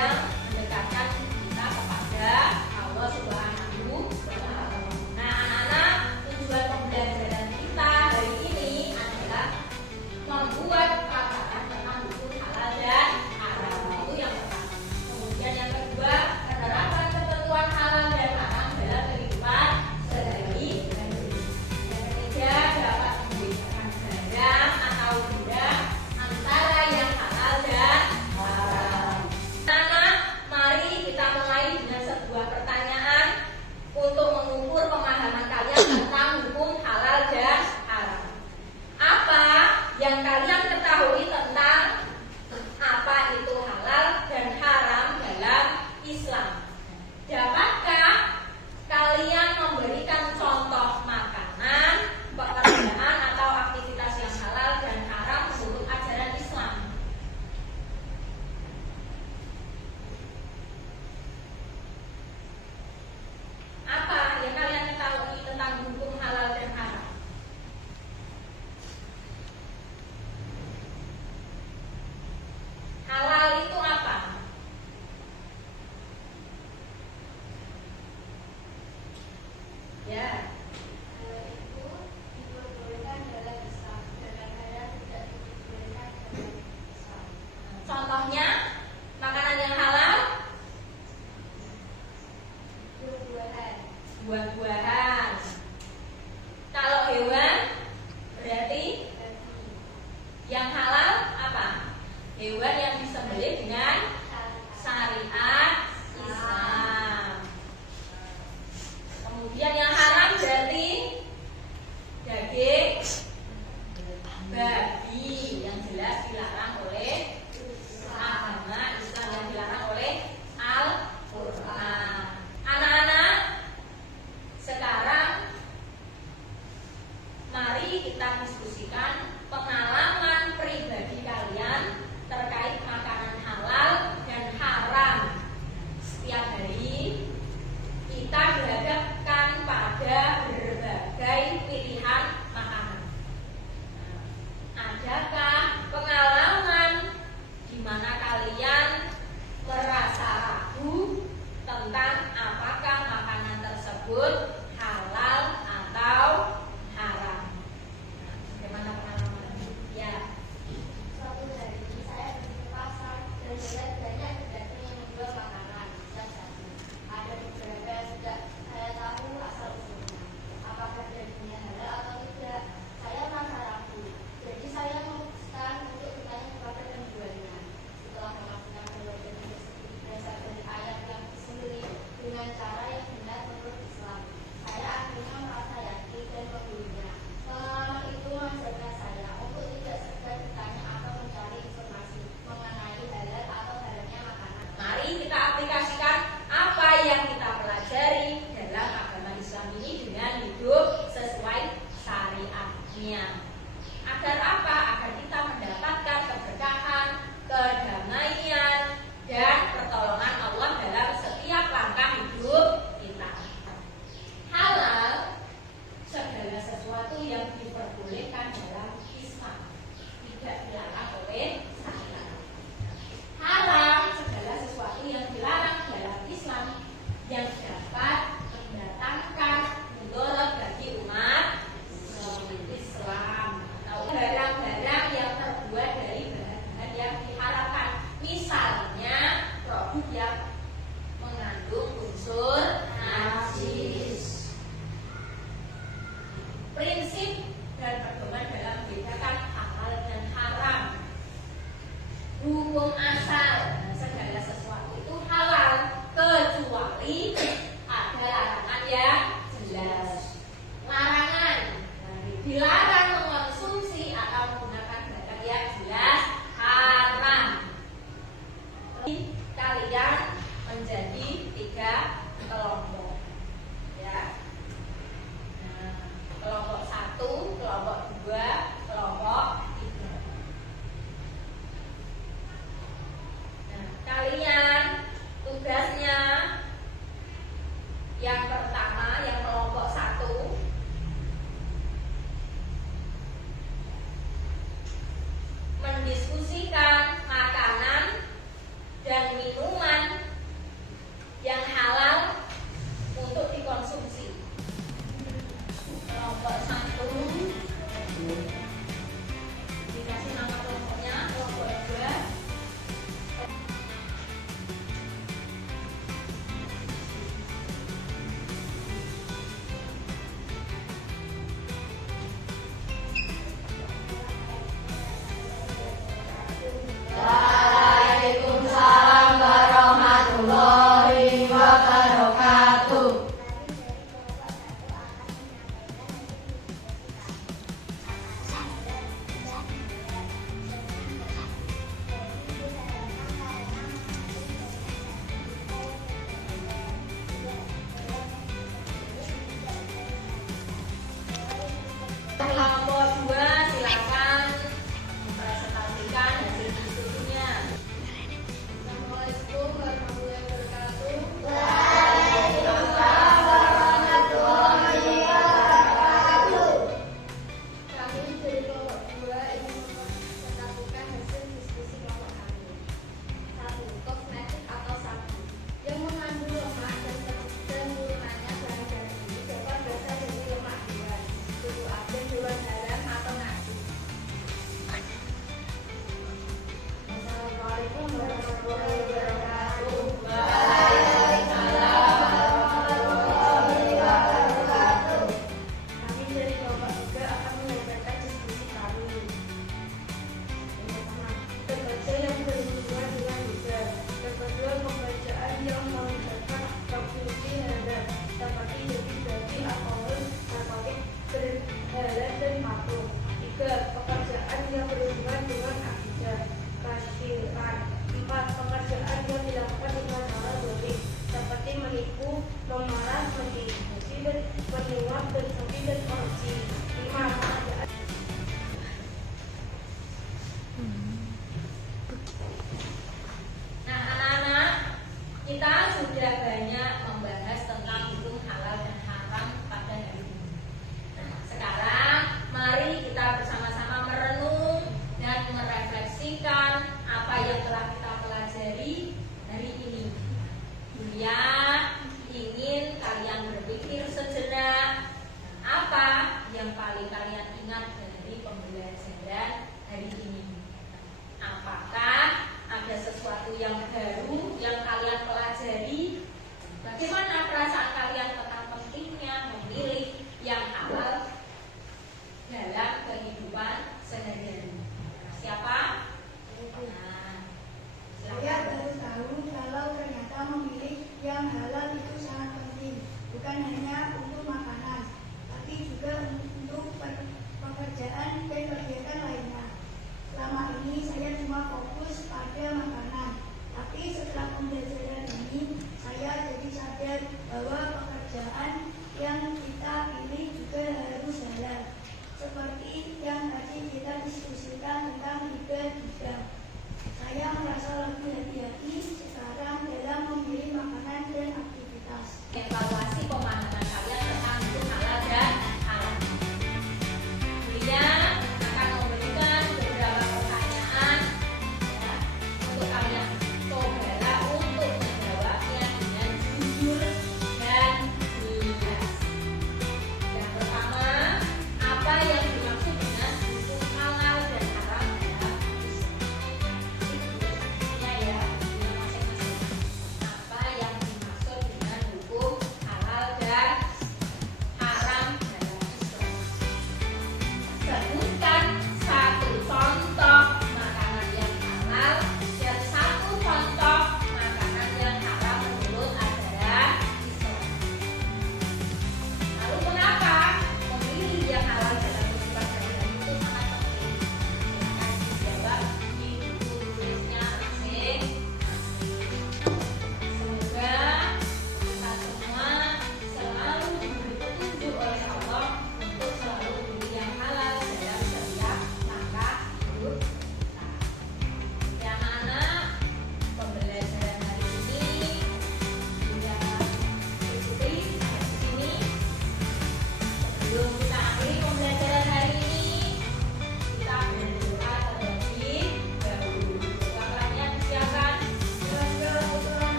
yang mendekatkan kita kepada Allah Subhanahu wa Ta'ala. Nah, anak-anak, tujuan pembelajaran kita hari ini adalah membuat paparan tentang hukum halal dan haram. Itu yang pertama. Kemudian yang kedua, penerapan ketentuan halal dan haram dalam kehidupan sehari-hari. Yang ketiga, dapat membedakan barang atau benda antara yang halal dan haram. Anak, mari kita mulai dengan sebuah pertanyaan untuk mengukur pemahaman kalian tentang hukum halal dan haram. Apa yang kalian ketahui tentang apa itu halal dan haram dalam Islam? Dapatkah kalian memberikan contoh makanan, pekerjaan atau aktivitas yang halal dan haram menurut ajaran Islam? Apa yang kalian ketahui tentang hukum halal dan haram? Halal itu apa? Ya. Itu diperbolehkan dalam Islam, kadang-kadang tidak diperbolehkan dalam Islam. Contohnya, makanan yang halal, Buah-buahan, buah-buahan. Kalau hewan, berarti yang halal apa? Hewan yang disembelih dengan syariat Islam. Kemudian yang haram berarti daging babi yang jelas dilarang oleh agama Islam, yang dilarang oleh Al-Quran. Anak-anak, sekarang mari kita diskusikan pengalaman pribadi kalian terkait makanan halal dan haram. Setiap hari kita dihadapkan pada berbagai pilihan makanan. Adakah pengalaman di mana kalian merasa ragu tentang apakah makanan tersebut halal atau haram? Bagaimana pengalaman? Ya. suatu hari saya pergi ke pasar dan melihat banyak pedagang yang menjual makanan sejak tadi. Ada beberapa yang tidak saya tahu asal usulnya, apakah dagingnya halal atau tidak. Saya merasa ragu, jadi saya memutuskan untuk bertanya kepada penjualnya. Setelah memastikan bahwa daging tersebut berasal dari ayam yang disembelih dengan cara yang benar menurut Islam, saya akhirnya merasa yakin dan membelinya. Pengalaman itu mengajarkan saya untuk tidak sekedar bertanya atau mencari informasi mengenai halal atau haramnya makanan. Mari kita aplikasikan apa yang kita pelajari dalam agama Islam ini dengan hidup sesuai syariatnya. Agar apa?